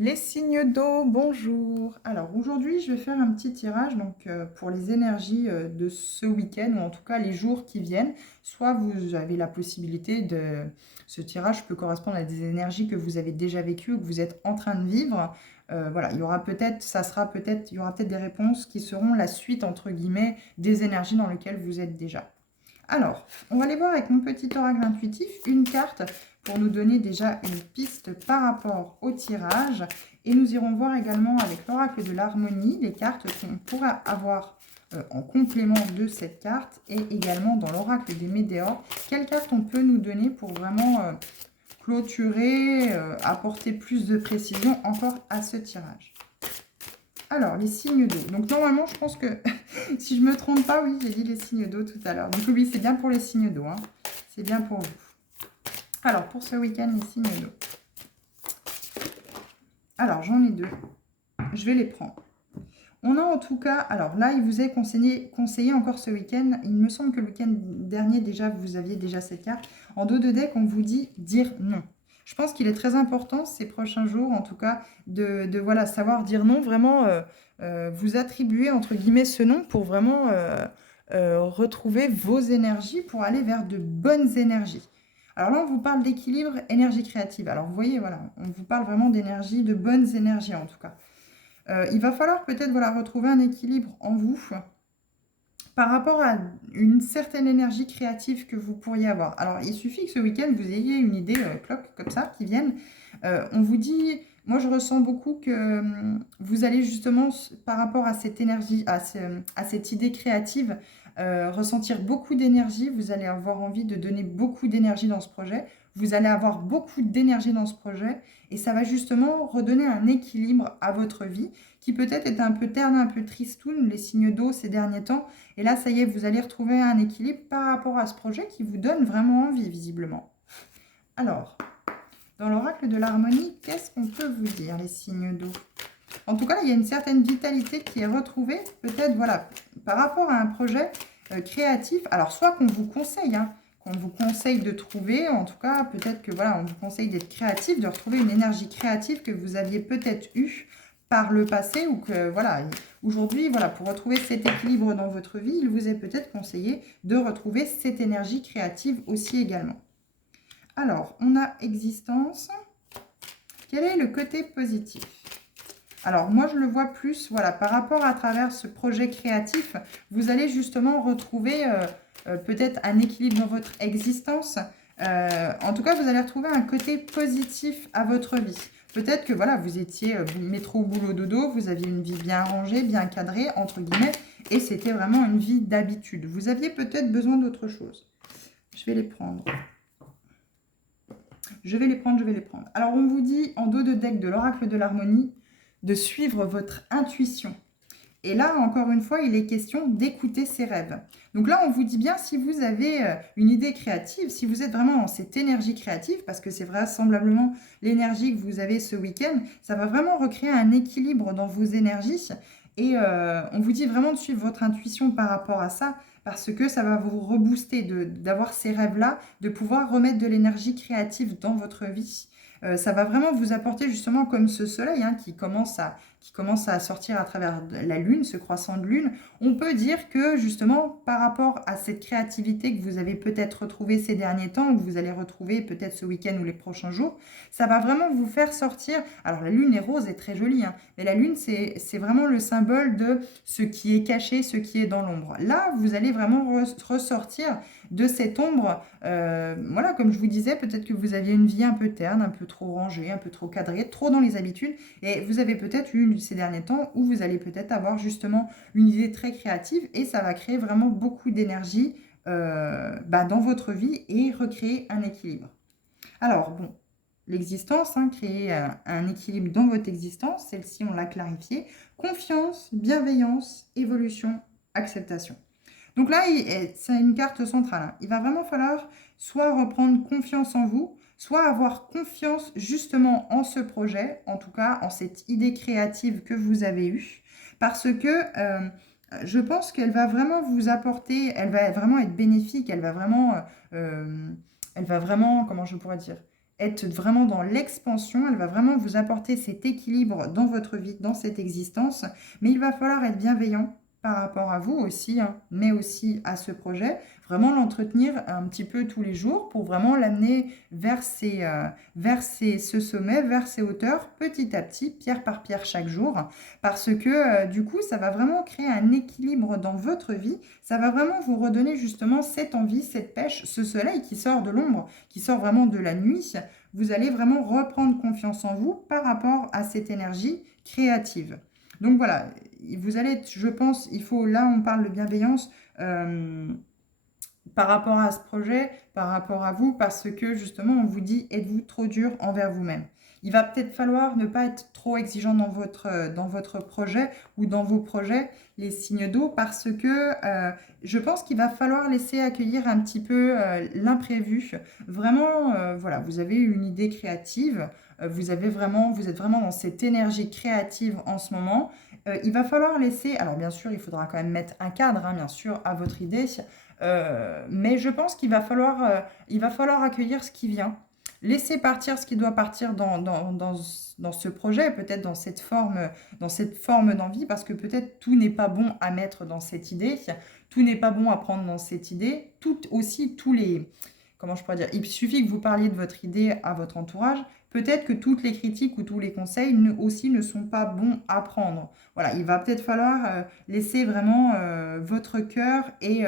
Les signes d'eau, bonjour. Alors aujourd'hui, je vais faire un petit tirage pour les énergies de ce week-end ou en tout cas les jours qui viennent. Soit vous avez la possibilité de... Ce tirage peut correspondre à des énergies que vous avez déjà vécues ou que vous êtes en train de vivre. Voilà, il y aura peut-être, ça sera peut-être, il y aura peut-être des réponses qui seront la suite entre guillemets des énergies dans lesquelles vous êtes déjà. Alors, on va aller voir avec mon petit oracle intuitif une carte pour nous donner déjà une piste par rapport au tirage. Et nous irons voir également avec l'oracle de l'harmonie les cartes qu'on pourra avoir en complément de cette carte et également dans l'oracle des météores. Quelles cartes on peut nous donner pour vraiment clôturer, apporter plus de précision encore à ce tirage. Alors, les signes d'eau. Donc, normalement, je pense que, si je ne me trompe pas, oui, j'ai dit les signes d'eau tout à l'heure. Donc, oui, c'est bien pour les signes d'eau. Hein. C'est bien pour vous. Alors, pour ce week-end, les signes d'eau. Alors, j'en ai deux. Je vais les prendre. On a en tout cas, alors là, il vous est conseillé encore ce week-end. Il me semble que le week-end dernier, déjà, vous aviez déjà cette carte. En dos de deck, on vous dit dire non. Je pense qu'il est très important ces prochains jours, en tout cas, voilà, savoir dire non, vraiment vous attribuer, entre guillemets, ce non pour vraiment retrouver vos énergies, pour aller vers de bonnes énergies. Alors là, on vous parle d'équilibre énergie créative. Alors vous voyez, voilà, on vous parle vraiment d'énergie, de bonnes énergies en tout cas. Il va falloir peut-être voilà, retrouver un équilibre en vous par rapport à une certaine énergie créative que vous pourriez avoir. Alors, il suffit que ce week-end, vous ayez une idée cloque comme ça qui vienne. On vous dit, moi je ressens beaucoup que vous allez justement, par rapport à cette énergie, à cette idée créative, ressentir beaucoup d'énergie. Vous allez avoir envie de donner beaucoup d'énergie dans ce projet. Vous allez avoir beaucoup d'énergie dans ce projet et ça va justement redonner un équilibre à votre vie qui peut-être est un peu terne, un peu tristoun, les signes d'eau ces derniers temps. Et là, ça y est, vous allez retrouver un équilibre par rapport à ce projet qui vous donne vraiment envie, visiblement. Alors, dans l'oracle de l'harmonie, qu'est-ce qu'on peut vous dire, les signes d'eau? En tout cas, il y a une certaine vitalité qui est retrouvée, peut-être, voilà, par rapport à un projet créatif. Alors, soit qu'on vous conseille, hein, qu'on vous conseille de trouver, en tout cas, peut-être que, voilà, on vous conseille d'être créatif, de retrouver une énergie créative que vous aviez peut-être eue par le passé ou que, voilà, aujourd'hui, voilà, pour retrouver cet équilibre dans votre vie, il vous est peut-être conseillé de retrouver cette énergie créative aussi également. Alors, on a existence. Quel est le côté positif? Alors, moi, je le vois plus, voilà, par rapport à travers ce projet créatif, vous allez justement retrouver peut-être un équilibre dans votre existence. En tout cas, vous allez retrouver un côté positif à votre vie. Peut-être que, voilà, vous étiez métro, boulot, dodo, vous aviez une vie bien rangée, bien cadrée, entre guillemets, et c'était vraiment une vie d'habitude. Vous aviez peut-être besoin d'autre chose. Je vais les prendre. Je vais les prendre. Alors, on vous dit, en dos de deck de l'oracle de l'harmonie, de suivre votre intuition. Et là, encore une fois, il est question d'écouter ses rêves. Donc là, on vous dit bien, si vous avez une idée créative, si vous êtes vraiment dans cette énergie créative, parce que c'est vraisemblablement l'énergie que vous avez ce week-end, ça va vraiment recréer un équilibre dans vos énergies. Et on vous dit vraiment de suivre votre intuition par rapport à ça, parce que ça va vous rebooster d'avoir ces rêves-là, de pouvoir remettre de l'énergie créative dans votre vie. Ça va vraiment vous apporter justement comme ce soleil hein, qui commence à sortir à travers la lune, ce croissant de lune. On peut dire que justement par rapport à cette créativité que vous avez peut-être retrouvée ces derniers temps ou que vous allez retrouver peut-être ce week-end ou les prochains jours, ça va vraiment vous faire sortir. Alors la lune est rose et très jolie, hein, mais la lune c'est vraiment le symbole de ce qui est caché, ce qui est dans l'ombre. Là, vous allez vraiment ressortir de cette ombre. Voilà, comme je vous disais, peut-être que vous aviez une vie un peu terne, un peu trop rangée, un peu trop cadrée, trop dans les habitudes. Et vous avez peut-être eu ces derniers temps où vous allez peut-être avoir justement une idée très créative et ça va créer vraiment beaucoup d'énergie dans votre vie et recréer un équilibre. Alors, bon, l'existence, hein, créer un équilibre dans votre existence, celle-ci, on l'a clarifié. Confiance, bienveillance, évolution, acceptation. Donc là, c'est une carte centrale. Hein. Il va vraiment falloir soit reprendre confiance en vous, soit avoir confiance justement en ce projet, en tout cas en cette idée créative que vous avez eue, parce que je pense qu'elle va vraiment vous apporter, elle va vraiment être bénéfique, elle va vraiment, comment je pourrais dire, être vraiment dans l'expansion, elle va vraiment vous apporter cet équilibre dans votre vie, dans cette existence, mais il va falloir être bienveillant par rapport à vous aussi, hein, mais aussi à ce projet, vraiment l'entretenir un petit peu tous les jours pour vraiment l'amener ce sommet, vers ces hauteurs, petit à petit, pierre par pierre chaque jour, parce que du coup, ça va vraiment créer un équilibre dans votre vie, ça va vraiment vous redonner justement cette envie, cette pêche, ce soleil qui sort de l'ombre, qui sort vraiment de la nuit. Vous allez vraiment reprendre confiance en vous par rapport à cette énergie créative. Donc voilà, vous allez être, je pense, il faut, là on parle de bienveillance, par rapport à ce projet, par rapport à vous, parce que justement, on vous dit, êtes-vous trop dur envers vous-même? Il va peut-être falloir ne pas être trop exigeant dans votre projet ou dans vos projets, les signes d'eau, parce que je pense qu'il va falloir laisser accueillir un petit peu l'imprévu. Vraiment, voilà, vous avez une idée créative, vous êtes vraiment dans cette énergie créative en ce moment. Il va falloir laisser, alors bien sûr, il faudra quand même mettre un cadre, hein, bien sûr, à votre idée, mais je pense il va falloir accueillir ce qui vient, laisser partir ce qui doit partir dans ce projet, peut-être dans cette forme d'envie, parce que peut-être tout n'est pas bon à mettre dans cette idée, tout n'est pas bon à prendre dans cette idée, tout aussi, tous les... Comment je pourrais dire? Il suffit que vous parliez de votre idée à votre entourage, peut-être que toutes les critiques ou tous les conseils aussi ne sont pas bons à prendre. Voilà, il va peut-être falloir laisser vraiment votre cœur et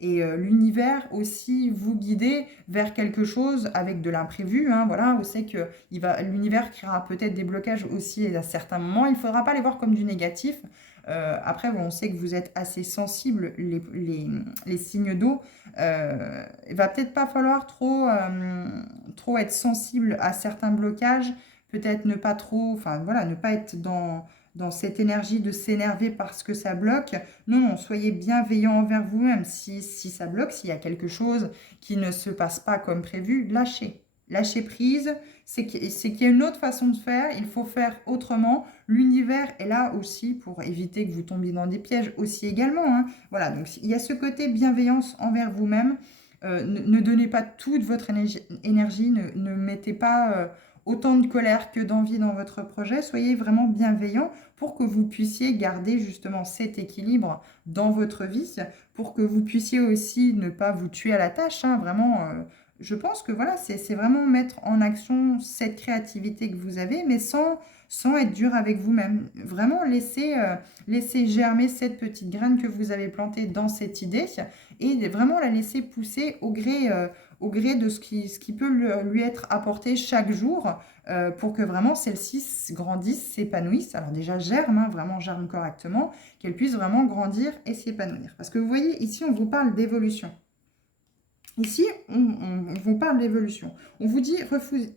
l'univers aussi vous guider vers quelque chose avec de l'imprévu, hein, voilà, on sait que l'univers créera peut-être des blocages aussi à certains moments. Il ne faudra pas les voir comme du négatif. Après, bon, on sait que vous êtes assez sensible, les signes d'eau. Il va peut-être pas falloir trop être sensible à certains blocages, peut-être ne pas trop, enfin voilà, ne pas être dans cette énergie de s'énerver parce que ça bloque. Non, non, soyez bienveillant envers vous-même. Si ça bloque, s'il y a quelque chose qui ne se passe pas comme prévu, lâchez. Lâchez prise, c'est qu'il y a une autre façon de faire, il faut faire autrement. L'univers est là aussi pour éviter que vous tombiez dans des pièges aussi également, hein. Voilà, donc il y a ce côté bienveillance envers vous-même. Ne donnez pas toute votre énergie, ne mettez pas autant de colère que d'envie dans votre projet. Soyez vraiment bienveillant pour que vous puissiez garder justement cet équilibre dans votre vie, pour que vous puissiez aussi ne pas vous tuer à la tâche, hein, vraiment. Je pense que voilà, c'est vraiment mettre en action cette créativité que vous avez, mais sans être dur avec vous-même. Vraiment laisser germer cette petite graine que vous avez plantée dans cette idée et vraiment la laisser pousser au gré de ce qui peut lui être apporté chaque jour pour que vraiment celle-ci grandisse, s'épanouisse. Alors déjà germe, hein, vraiment germe correctement, qu'elle puisse vraiment grandir et s'épanouir. Parce que vous voyez, ici on vous parle d'évolution. Ici, on vous parle d'évolution. On vous dit,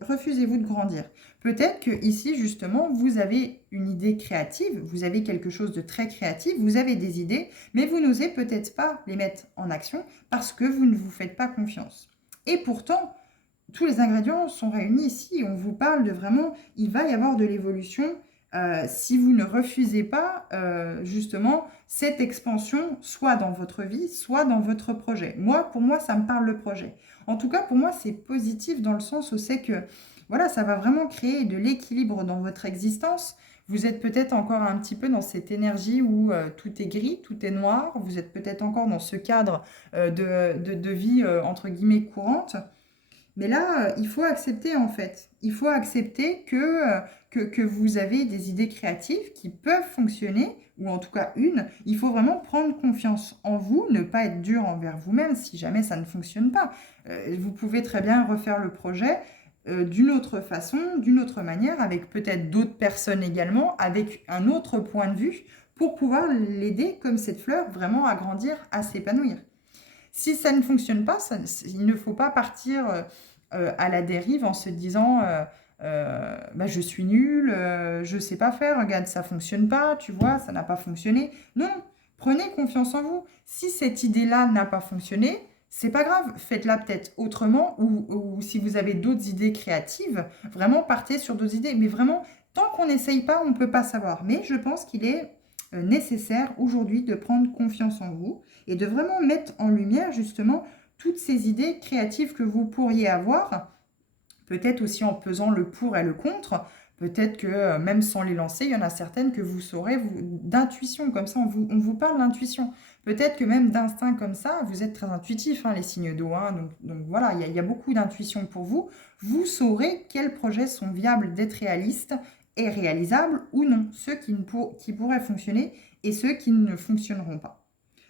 refusez-vous de grandir. Peut-être que ici, justement, vous avez une idée créative, vous avez quelque chose de très créatif, vous avez des idées, mais vous n'osez peut-être pas les mettre en action parce que vous ne vous faites pas confiance. Et pourtant, tous les ingrédients sont réunis ici. On vous parle de vraiment, il va y avoir de l'évolution si vous ne refusez pas justement cette expansion, soit dans votre vie, soit dans votre projet. Pour moi, ça me parle le projet. En tout cas, pour moi, c'est positif dans le sens où c'est que voilà, ça va vraiment créer de l'équilibre dans votre existence. Vous êtes peut-être encore un petit peu dans cette énergie où tout est gris, tout est noir. Vous êtes peut-être encore dans ce cadre de vie entre guillemets courante. Mais là, il faut accepter en fait. Il faut accepter que vous avez des idées créatives qui peuvent fonctionner, ou en tout cas une. Il faut vraiment prendre confiance en vous, ne pas être dur envers vous-même si jamais ça ne fonctionne pas. Vous pouvez très bien refaire le projet d'une autre façon, d'une autre manière, avec peut-être d'autres personnes également, avec un autre point de vue, pour pouvoir l'aider, comme cette fleur, vraiment à grandir, à s'épanouir. Si ça ne fonctionne pas, il ne faut pas partir à la dérive en se disant bah, je suis nulle, je ne sais pas faire, regarde, ça ne fonctionne pas, tu vois, ça n'a pas fonctionné. Non, prenez confiance en vous. Si cette idée-là n'a pas fonctionné, c'est pas grave, faites-la peut-être autrement ou si vous avez d'autres idées créatives, vraiment partez sur d'autres idées. Mais vraiment, tant qu'on n'essaye pas, on ne peut pas savoir. Mais je pense qu'il est nécessaire aujourd'hui de prendre confiance en vous et de vraiment mettre en lumière justement toutes ces idées créatives que vous pourriez avoir. peut-être aussi en pesant le pour et le contre. Peut-être que même sans les lancer, il y en a certaines que vous saurez d'intuition, comme ça on vous parle d'intuition. Peut-être que même d'instinct comme ça, vous êtes très intuitif, hein, les signes d'eau. Hein, donc voilà, il y a beaucoup d'intuition pour vous. Vous saurez quels projets sont viables d'être réalistes et réalisables ou non. Ceux qui pourraient fonctionner et ceux qui ne fonctionneront pas.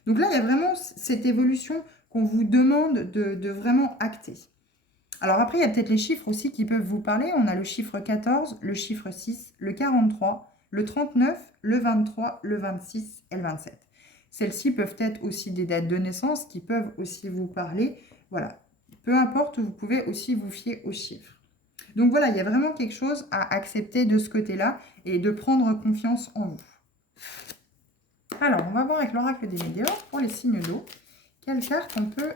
Donc là, il y a vraiment cette évolution qu'on vous demande de vraiment acter. Alors après, il y a peut-être les chiffres aussi qui peuvent vous parler. On a le chiffre 14, le chiffre 6, le 43, le 39, le 23, le 26 et le 27. Celles-ci peuvent être aussi des dates de naissance qui peuvent aussi vous parler. Voilà, peu importe, vous pouvez aussi vous fier aux chiffres. Donc voilà, il y a vraiment quelque chose à accepter de ce côté-là et de prendre confiance en vous. Alors, on va voir avec l'oracle des médiors pour les signes d'eau. Quelle carte on peut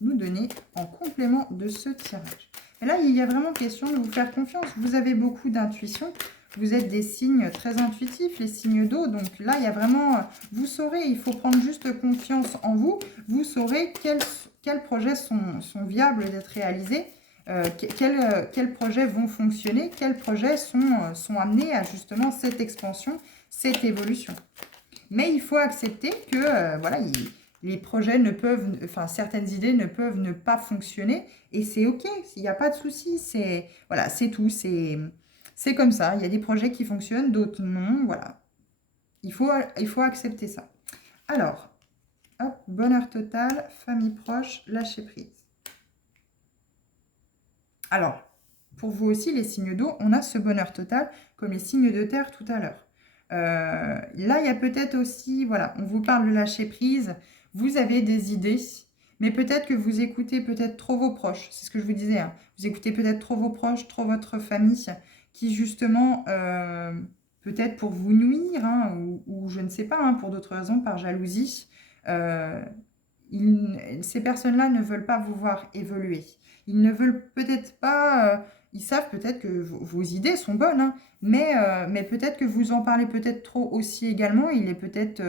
nous donner en complément de ce tirage? Et là, il y a vraiment question de vous faire confiance. Vous avez beaucoup d'intuition. Vous êtes des signes très intuitifs, les signes d'eau. Donc là, il y a vraiment... Vous saurez, il faut prendre juste confiance en vous. Vous saurez quels projets sont viables d'être réalisés. Quels projets vont fonctionner. Quels projets sont amenés à justement cette expansion, cette évolution. Mais il faut accepter que voilà, les projets ne peuvent, enfin certaines idées ne peuvent ne pas fonctionner et c'est ok, il n'y a pas de souci, c'est voilà, c'est tout, c'est comme ça. Il y a des projets qui fonctionnent, d'autres non, voilà. Il faut accepter ça. Alors, hop, bonheur total, famille proche, lâcher prise. Alors, pour vous aussi, les signes d'eau, on a ce bonheur total comme les signes de terre tout à l'heure. Là, il y a peut-être aussi, voilà, on vous parle de lâcher prise, vous avez des idées, mais peut-être que vous écoutez peut-être trop vos proches, c'est ce que je vous disais, hein. Vous écoutez peut-être trop vos proches, trop votre famille, qui justement, peut-être pour vous nuire, hein, ou je ne sais pas, hein, pour d'autres raisons, par jalousie, ces personnes-là ne veulent pas vous voir évoluer. Ils ne veulent peut-être pas... ils savent peut-être que vos idées sont bonnes, hein, mais peut-être que vous en parlez peut-être trop aussi également. Il est peut-être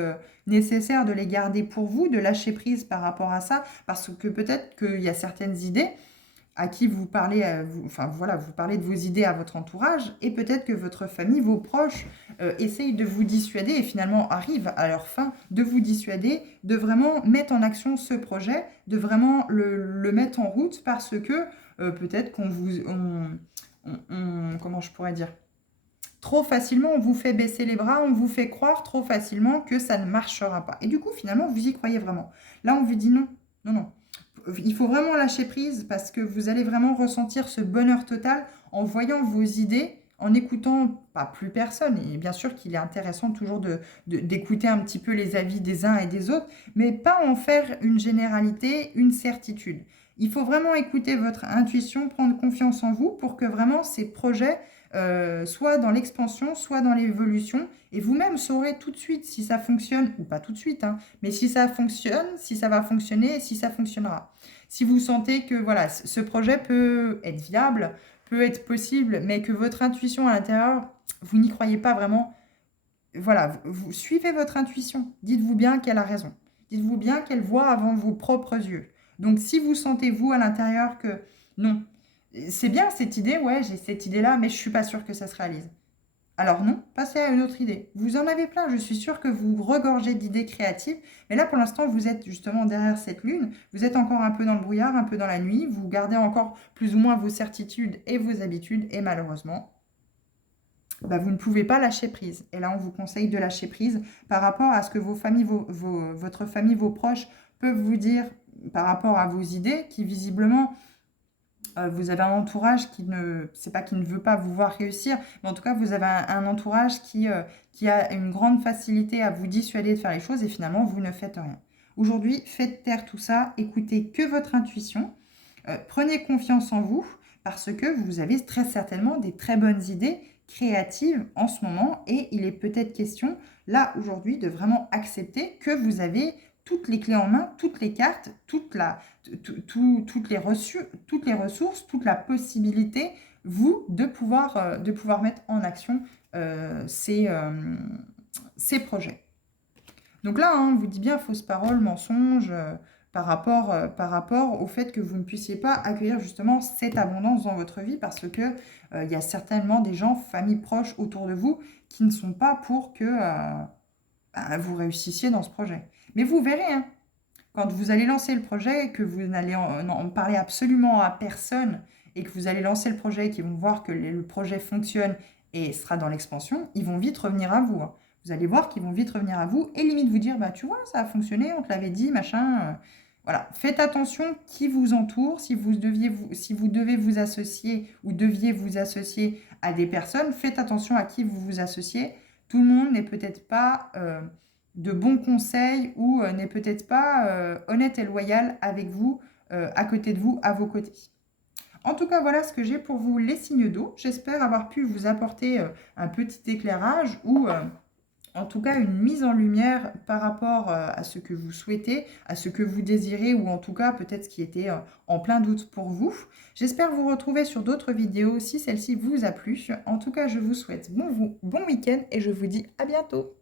nécessaire de les garder pour vous, de lâcher prise par rapport à ça, parce que peut-être qu'il y a certaines idées à qui vous parlez, enfin voilà, vous parlez de vos idées à votre entourage, et peut-être que votre famille, vos proches, essayent de vous dissuader et finalement arrivent à leur fin de vous dissuader, de vraiment mettre en action ce projet, de vraiment le mettre en route parce que peut-être qu'on vous, comment je pourrais dire, trop facilement, on vous fait baisser les bras, on vous fait croire trop facilement que ça ne marchera pas. Et du coup, finalement, vous y croyez vraiment. Là, on vous dit non, non, non. Il faut vraiment lâcher prise parce que vous allez vraiment ressentir ce bonheur total en voyant vos idées, en écoutant pas plus personne. Et bien sûr qu'il est intéressant toujours d'écouter un petit peu les avis des uns et des autres, mais pas en faire une généralité, une certitude. Il faut vraiment écouter votre intuition, prendre confiance en vous pour que vraiment ces projets soit dans l'expansion, soit dans l'évolution. Et vous-même saurez tout de suite si ça fonctionne, ou pas tout de suite, hein, mais si ça fonctionne, si ça va fonctionner et si ça fonctionnera. Si vous sentez que voilà, ce projet peut être viable, peut être possible, mais que votre intuition à l'intérieur, vous n'y croyez pas vraiment, voilà, vous suivez votre intuition. Dites-vous bien qu'elle a raison. Dites-vous bien qu'elle voit avant vos propres yeux. Donc si vous sentez, vous, à l'intérieur, que non, c'est bien cette idée, ouais, j'ai cette idée-là, mais je ne suis pas sûre que ça se réalise. Alors non, passez à une autre idée. Vous en avez plein, je suis sûre que vous regorgez d'idées créatives, mais là pour l'instant vous êtes justement derrière cette lune, vous êtes encore un peu dans le brouillard, un peu dans la nuit, vous gardez encore plus ou moins vos certitudes et vos habitudes, et malheureusement, bah, vous ne pouvez pas lâcher prise. Et là on vous conseille de lâcher prise par rapport à ce que votre famille, vos proches peuvent vous dire par rapport à vos idées qui visiblement... vous avez un entourage qui ne, c'est pas qui ne veut pas vous voir réussir, mais en tout cas, vous avez un entourage qui a une grande facilité à vous dissuader de faire les choses et finalement, vous ne faites rien. Aujourd'hui, faites taire tout ça, écoutez que votre intuition, prenez confiance en vous parce que vous avez très certainement des très bonnes idées créatives en ce moment et il est peut-être question, là, aujourd'hui, de vraiment accepter que vous avez toutes les clés en main, toutes les cartes, toutes les ressources, toute la possibilité, vous, de pouvoir mettre en action ces projets. Donc là, hein, on vous dit bien fausse parole, mensonge, par rapport au fait que vous ne puissiez pas accueillir justement cette abondance dans votre vie parce que il y a certainement des gens, familles proches autour de vous qui ne sont pas pour que vous réussissiez dans ce projet. Mais vous verrez, hein, quand vous allez lancer le projet, que vous n'allez en parler absolument à personne et que vous allez lancer le projet et qu'ils vont voir que le projet fonctionne et sera dans l'expansion, ils vont vite revenir à vous, hein. Vous allez voir qu'ils vont vite revenir à vous et limite vous dire, bah tu vois, ça a fonctionné, on te l'avait dit, machin. Voilà, faites attention qui vous entoure. Si vous devez vous associer ou deviez vous associer à des personnes, faites attention à qui vous vous associez. Tout le monde n'est peut-être pas de bons conseils ou n'est peut-être pas honnête et loyal avec vous, à côté de vous, à vos côtés. En tout cas, voilà ce que j'ai pour vous, les signes d'eau. J'espère avoir pu vous apporter un petit éclairage ou en tout cas une mise en lumière par rapport à ce que vous souhaitez, à ce que vous désirez ou en tout cas peut-être ce qui était en plein doute pour vous. J'espère vous retrouver sur d'autres vidéos si celle-ci vous a plu. En tout cas, je vous souhaite bon week-end et je vous dis à bientôt.